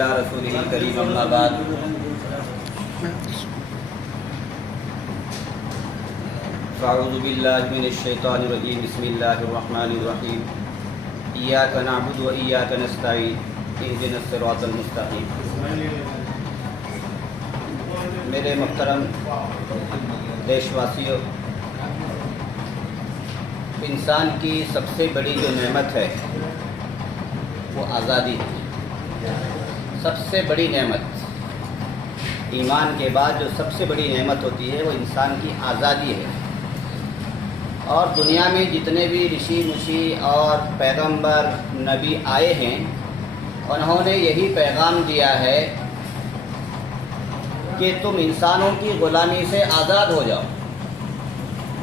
علی رسولہ الکریم اما بعد فاعوذ باللہ من الشیطان الرجیم بسم اللہ الرحمن الرحیم ایاک نعبد و ایاک نستعین اہدنا الصراط المستقیم۔ میرے محترم دیش واسیوں، انسان کی سب سے بڑی جو نعمت ہے وہ آزادی ہے۔ سب سے بڑی نعمت، ایمان کے بعد جو سب سے بڑی نعمت ہوتی ہے وہ انسان کی آزادی ہے۔ اور دنیا میں جتنے بھی رشی مشی اور پیغمبر نبی آئے ہیں انہوں نے یہی پیغام دیا ہے کہ تم انسانوں کی غلامی سے آزاد ہو جاؤ،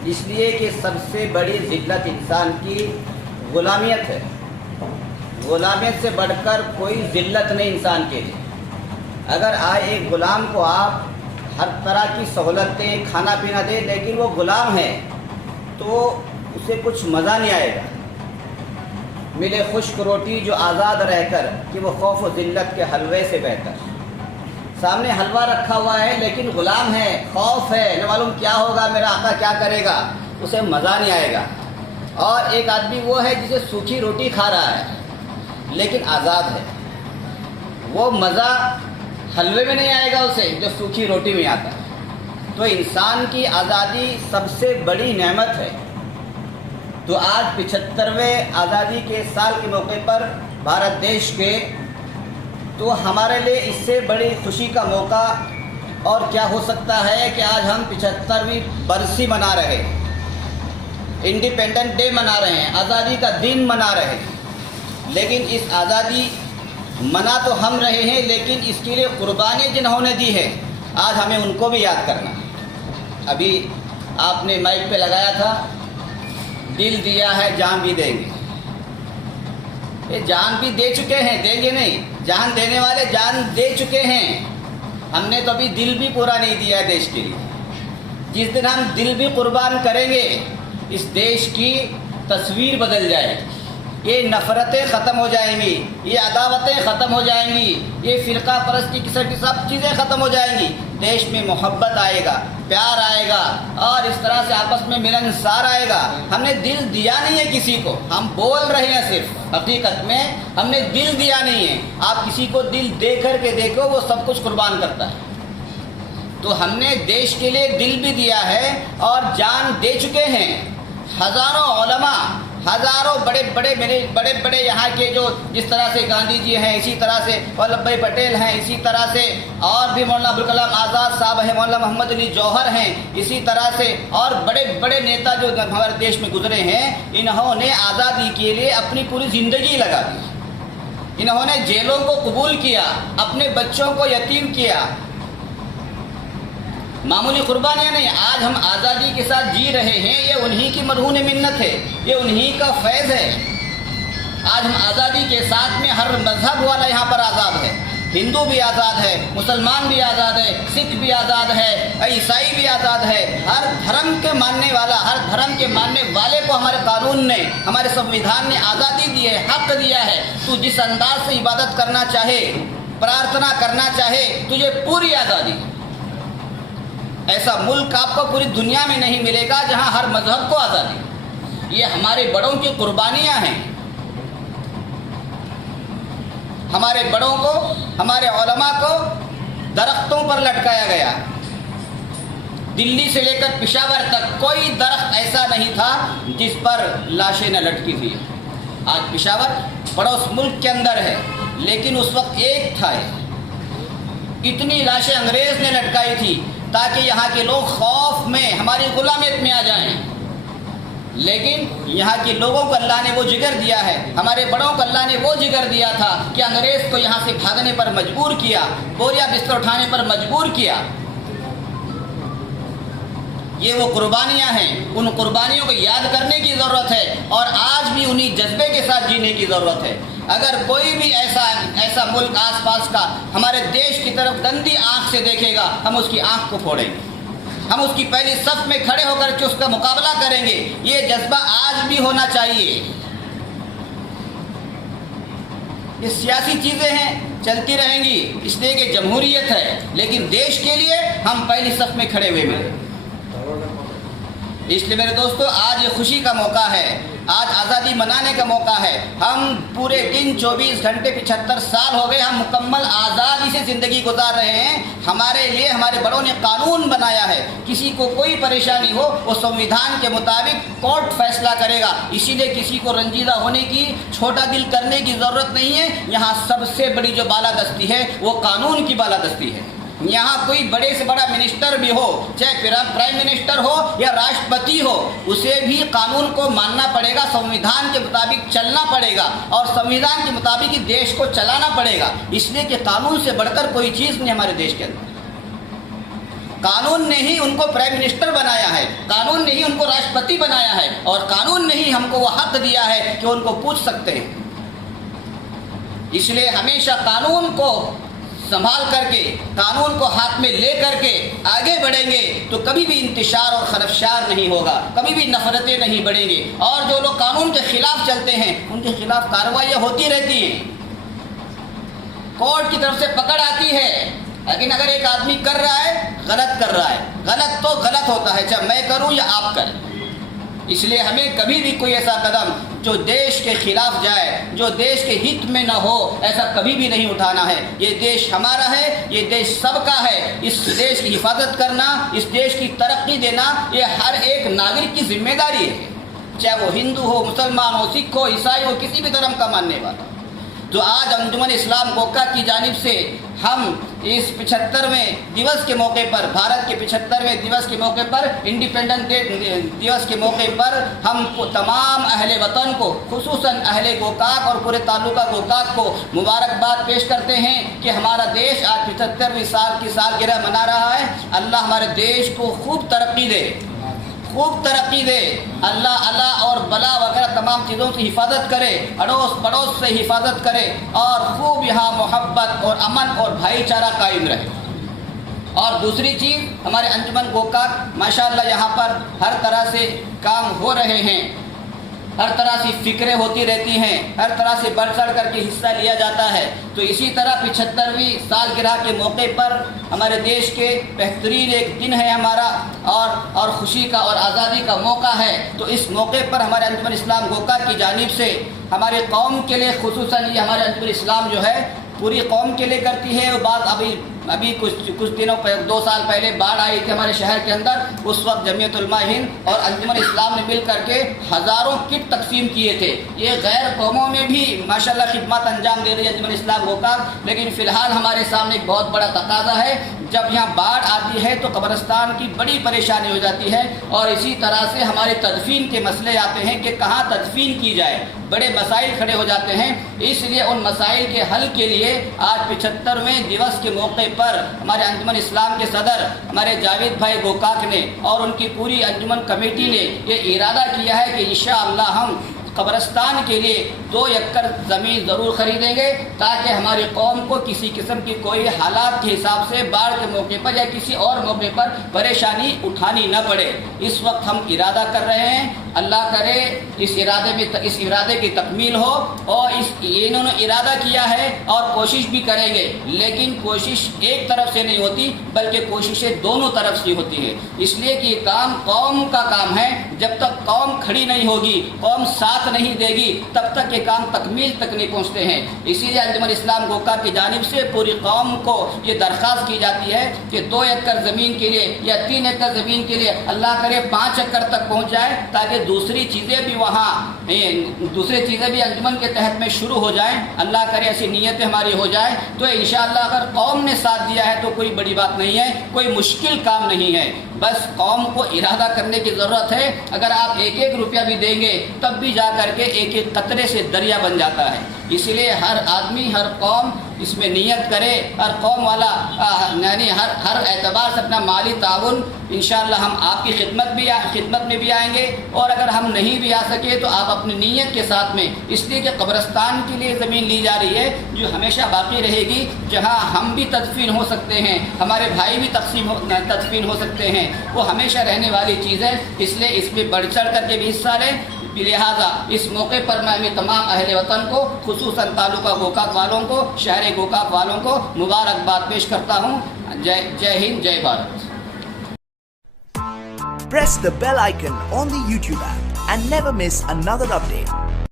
اس لیے کہ سب سے بڑی ذلت انسان کی غلامیت ہے۔ غلامیت سے بڑھ کر کوئی ذلت نہیں انسان کے لیے۔ اگر آج ایک غلام کو آپ ہر طرح کی سہولتیں کھانا پینا دیں لیکن وہ غلام ہے تو اسے کچھ مزہ نہیں آئے گا۔ ملے خشک روٹی جو آزاد رہ کر کہ وہ خوف و ذلت کے حلوے سے بہتر۔ سامنے حلوہ رکھا ہوا ہے لیکن غلام ہے، خوف ہے، نہ معلوم کیا ہوگا، میرا آقا کیا کرے گا، اسے مزہ نہیں آئے گا۔ اور ایک آدمی وہ ہے جسے سوکھی روٹی کھا رہا ہے لیکن آزاد ہے، وہ مزہ حلوے میں نہیں آئے گا اسے جو سوکھی روٹی میں آتا ہے۔ تو انسان کی آزادی سب سے بڑی نعمت ہے۔ تو آج 75ویں آزادی کے سال کے موقع پر بھارت دیش کے، تو ہمارے لیے اس سے بڑی خوشی کا موقع اور کیا ہو سکتا ہے کہ آج ہم 75ویں برسی منا رہے ہیں، انڈیپینڈنٹ ڈے منا رہے ہیں، آزادی کا دن منا رہے ہیں۔ لیکن اس آزادی منا تو ہم رہے ہیں لیکن اس کے لیے قربانی جنہوں نے دی ہے آج ہمیں ان کو بھی یاد کرنا ہے۔ ابھی آپ نے مائک پہ لگایا تھا، دل دیا ہے جان بھی دیں گے۔ یہ جان بھی دے چکے ہیں، دیں گے نہیں، جان دینے والے جان دے چکے ہیں۔ ہم نے تو ابھی دل بھی پورا نہیں دیا ہے دیش کے لیے۔ جس دن ہم دل بھی قربان کریں گے اس دیش کی تصویر بدل جائے گی، یہ نفرتیں ختم ہو جائیں گی، یہ عداوتیں ختم ہو جائیں گی، یہ فرقہ پرستی کی سب چیزیں ختم ہو جائیں گی۔ دیش میں محبت آئے گا، پیار آئے گا اور اس طرح سے آپس میں ملنسار آئے گا۔ ہم نے دل دیا نہیں ہے کسی کو، ہم بول رہے ہیں صرف، حقیقت میں ہم نے دل دیا نہیں ہے۔ آپ کسی کو دل دے کر کے دیکھو، وہ سب کچھ قربان کرتا ہے۔ تو ہم نے دیش کے لیے دل بھی دیا ہے اور جان دے چکے ہیں۔ ہزاروں علماء، ہزاروں بڑے بڑے یہاں کے جو جس طرح سے گاندھی جی ہیں، اسی طرح سے ولبھ بھائی پٹیل ہیں، اسی طرح سے اور بھی مولانا ابوالکلام آزاد صاحب ہیں، مولانا محمد علی جوہر ہیں، اسی طرح سے اور بڑے نیتا جو ہمارے دیش میں گزرے ہیں، انہوں نے آزادی کے لیے اپنی پوری زندگی لگا دی۔ انہوں نے جیلوں کو قبول کیا، اپنے بچوں کو یتیم کیا۔ معمولی قربانیاں نہیں، آج ہم آزادی کے ساتھ جی رہے ہیں، یہ انہی کی مرہون منت ہے، یہ انہی کا فیض ہے۔ آج ہم آزادی کے ساتھ میں ہر مذہب والا یہاں پر آزاد ہے، ہندو بھی آزاد ہے، مسلمان بھی آزاد ہے، سکھ بھی آزاد ہے، عیسائی بھی آزاد ہے۔ ہر دھرم کے ماننے والا، ہر دھرم کے ماننے والے کو ہمارے قانون نے، ہمارے سنویدھان نے آزادی دی ہے، حق دیا ہے۔ تو جس انداز سے عبادت کرنا چاہے، پرارتھنا کرنا چاہے، تجھے پوری آزادی ہے۔ ایسا ملک آپ کو پوری دنیا میں نہیں ملے گا جہاں ہر مذہب کو آزادی۔ یہ ہمارے بڑوں کی قربانیاں ہیں۔ ہمارے بڑوں کو، ہمارے علماء کو درختوں پر لٹکایا گیا۔ دلی سے لے کر پشاور تک کوئی درخت ایسا نہیں تھا جس پر لاشیں نہ لٹکی ہوئی۔ آج پشاور پڑوس ملک کے اندر ہے لیکن اس وقت ایک تھا۔ اتنی لاشیں انگریز نے لٹکائی تھی تاکہ یہاں کے لوگ خوف میں ہماری غلامیت میں آ جائیں۔ لیکن یہاں کے لوگوں کو اللہ نے وہ جگر دیا ہے، ہمارے بڑوں کو اللہ نے وہ جگر دیا تھا کہ انگریز کو یہاں سے بھاگنے پر مجبور کیا، بوریا بستر اٹھانے پر مجبور کیا۔ یہ وہ قربانیاں ہیں، ان قربانیوں کو یاد کرنے کی ضرورت ہے اور آج بھی انہی جذبے کے ساتھ جینے کی ضرورت ہے۔ اگر کوئی بھی ایسا ملک آس پاس کا ہمارے دیش کی طرف گندی آنکھ سے دیکھے گا، ہم اس کی آنکھ کو پھوڑیں گے، ہم اس کی پہلی صف میں کھڑے ہو کر کے اس کا مقابلہ کریں گے۔ یہ جذبہ آج بھی ہونا چاہیے۔ یہ سیاسی چیزیں ہیں، چلتی رہیں گی، اس لیے کہ جمہوریت ہے، لیکن دیش کے لیے ہم پہلی صف میں کھڑے ہوئے ملے۔ اس لیے میرے دوستو، آج یہ خوشی کا موقع ہے، آج آزادی منانے کا موقع ہے۔ ہم پورے دن 24 گھنٹے 75 سال ہو گئے ہم مکمل آزادی سے زندگی گزار رہے ہیں۔ ہمارے لیے ہمارے بڑوں نے قانون بنایا ہے، کسی کو کوئی پریشانی ہو وہ سنویدھان کے مطابق کورٹ فیصلہ کرے گا، اسی لیے کسی کو رنجیدہ ہونے کی، چھوٹا دل کرنے کی ضرورت نہیں ہے۔ یہاں سب سے بڑی جو بالادستی ہے وہ قانون کی بالادستی ہے۔ یہاں کوئی بڑے سے بڑا منسٹر بھی ہو، چاہے پرائم منسٹر ہو یا راشٹرپتی ہو، اسے بھی قانون کو ماننا پڑے گا، سنویدھان کے مطابق چلنا پڑے گا، اور سنویدھان کے مطابق ہی دیش کو چلانا پڑے گا، اس لیے کہ قانون سے بڑھ کر کوئی چیز نہیں ہمارے دیش کے اندر۔ قانون نے ہی ان کو پرائم منسٹر بنایا ہے، قانون نے ہی ان کو راشٹرپتی بنایا ہے، اور قانون نے ہی ہم کو وہ حق دیا ہے کہ ان کو پوچھ سکتے ہیں۔ اس لیے ہمیشہ قانون کو سنبھال کر کے، قانون کو ہاتھ میں لے کر کے آگے بڑھیں گے تو کبھی بھی انتشار اور خلفشار نہیں ہوگا، کبھی بھی نفرتیں نہیں بڑھیں گی، اور جو لوگ قانون کے خلاف چلتے ہیں ان کے خلاف کارروائیاں ہوتی رہتی ہیں، کورٹ کی طرف سے پکڑ آتی ہے۔ لیکن اگر ایک آدمی کر رہا ہے، غلط کر رہا ہے، غلط تو غلط ہوتا ہے، چاہے میں کروں یا آپ کریں۔ اس لیے ہمیں کبھی بھی کوئی ایسا قدم جو دیش کے خلاف جائے، جو دیش کے ہت میں نہ ہو، ایسا کبھی بھی نہیں اٹھانا ہے۔ یہ دیش ہمارا ہے، یہ دیش سب کا ہے، اس دیش کی حفاظت کرنا، اس دیش کی ترقی دینا، یہ ہر ایک ناگرک کی ذمہ داری ہے، چاہے وہ ہندو ہو، مسلمان ہو، سکھ ہو، عیسائی ہو، کسی بھی دھرم کا ماننے والا۔ تو آج انجمن اسلام گوکا کی جانب سے ہم اس 75ویں دیوس کے موقع پر، بھارت کے 75ویں دیوس کے موقع پر، انڈیپینڈنس ڈے دیوس کے موقع پر ہم تمام اہل وطن کو، خصوصاً اہل گوکاک اور پورے تعلقہ گوکاک کو مبارکباد پیش کرتے ہیں کہ ہمارا دیش آج 75ویں سال کی سالگرہ منا رہا ہے۔ اللہ ہمارے دیش کو خوب ترقی دے، خوب ترقی دے، اللہ اور بلا وغیرہ تمام چیزوں سے حفاظت کرے، اڑوس پڑوس سے حفاظت کرے، اور خوب یہاں محبت اور امن اور بھائی چارہ قائم رہے۔ اور دوسری چیز، ہمارے انجمن گوکاک ماشاءاللہ یہاں پر ہر طرح سے کام ہو رہے ہیں، ہر طرح سے فکریں ہوتی رہتی ہیں، ہر طرح سے بڑھ چڑھ کر کے حصہ لیا جاتا ہے۔ تو اسی طرح 75ویں سالگرہ کے موقع پر ہمارے دیش کے بہترین ایک دن ہے ہمارا، اور خوشی کا اور آزادی کا موقع ہے۔ تو اس موقع پر ہمارے انجمن اسلام گوکا کی جانب سے ہماری قوم کے لیے، خصوصاً یہ ہمارے انجمن اسلام جو ہے پوری قوم کے لیے کرتی ہے۔ بات ابھی کچھ دنوں پہلے، 2 سال پہلے باڑھ آئی تھی ہمارے شہر کے اندر، اس وقت جمعیت علماء ہند اور انجمن اسلام نے مل کر کے ہزاروں کٹ تقسیم کیے تھے۔ یہ غیر قوموں میں بھی ماشاءاللہ خدمات انجام دے رہی ہے انجمن اسلام گوکاک، لیکن فی الحال ہمارے سامنے ایک بہت بڑا تقاضا ہے۔ جب یہاں باڑھ آتی ہے تو قبرستان کی بڑی پریشانی ہو جاتی ہے، اور اسی طرح سے ہمارے تدفین کے مسئلے آتے ہیں کہ کہاں تدفین کی جائے، بڑے مسائل کھڑے ہو جاتے ہیں۔ اس لیے ان مسائل کے حل کے لیے آج 75ویں دیوس کے موقع پر ہمارے انجمن اسلام کے صدر ہمارے جاوید بھائی گوکاک نے اور ان کی پوری انجمن کمیٹی نے یہ ارادہ کیا ہے کہ انشاءاللہ ہم قبرستان کے لیے 2 ایکڑ زمین ضرور خریدیں گے، تاکہ ہماری قوم کو کسی قسم کی کوئی حالات کے حساب سے باڑھ کے موقع پر یا کسی اور موقع پر پریشانی اٹھانی نہ پڑے۔ اس وقت ہم ارادہ کر رہے ہیں، اللہ کرے اس ارادے کی تکمیل ہو، اور انہوں نے ارادہ کیا ہے اور کوشش بھی کریں گے، لیکن کوشش ایک طرف سے نہیں ہوتی بلکہ کوششیں دونوں طرف سے ہوتی ہے۔ اس لیے کہ یہ کام قوم کا کام ہے، جب تک قوم کھڑی نہیں ہوگی، قوم ساتھ نہیں دے گی، تب تک یہ کام تکمیل تک نہیں پہنچتے ہیں۔ اسی لیے انجمن اسلام گوکا کی جانب سے پوری قوم کو یہ درخواست کی جاتی ہے کہ 2 ایکڑ زمین کے لیے یا 3 ایکڑ زمین کے لیے اللہ کرے 5 ایکڑ تک پہنچ جائے، تاکہ دوسری چیزیں بھی انجمن کے تحت میں شروع ہو جائیں۔ اللہ کرے ایسی نیتیں ہماری ہو جائیں تو انشاءاللہ اگر قوم نے ساتھ دیا ہے تو کوئی بڑی بات نہیں ہے، کوئی مشکل کام نہیں ہے، بس قوم کو ارادہ کرنے کی ضرورت ہے۔ اگر آپ 1 روپیہ بھی دیں گے تب بھی جا کر کے 1 قطرے سے دریا بن جاتا ہے۔ اس لیے ہر آدمی، ہر قوم اس میں نیت کرے، ہر قوم والا یعنی ہر اعتبار سے اپنا مالی تعاون، انشاءاللہ ہم آپ کی خدمت میں بھی آئیں گے، اور اگر ہم نہیں بھی آ سکے تو آپ اپنی نیت کے ساتھ میں، اس لیے کہ قبرستان کے لیے زمین لی جا رہی ہے جو ہمیشہ باقی رہے گی، جہاں ہم بھی تدفین ہو سکتے ہیں، ہمارے بھائی بھی تدفین ہو سکتے ہیں، وہ ہمیشہ رہنے والی چیز ہے، اس لیے اس میں بڑھ چڑھ کر کے بھی حصہ لیں۔ لہٰذا اس موقع پر میں تمام اہل وطن کو، خصوصاً تعلقہ گوکاک والوں کو، شہر گوکاک والوں کو مبارکباد پیش کرتا ہوں۔ جے ہند، جے Bharat. Press the bell icon on the YouTube app and never miss another update.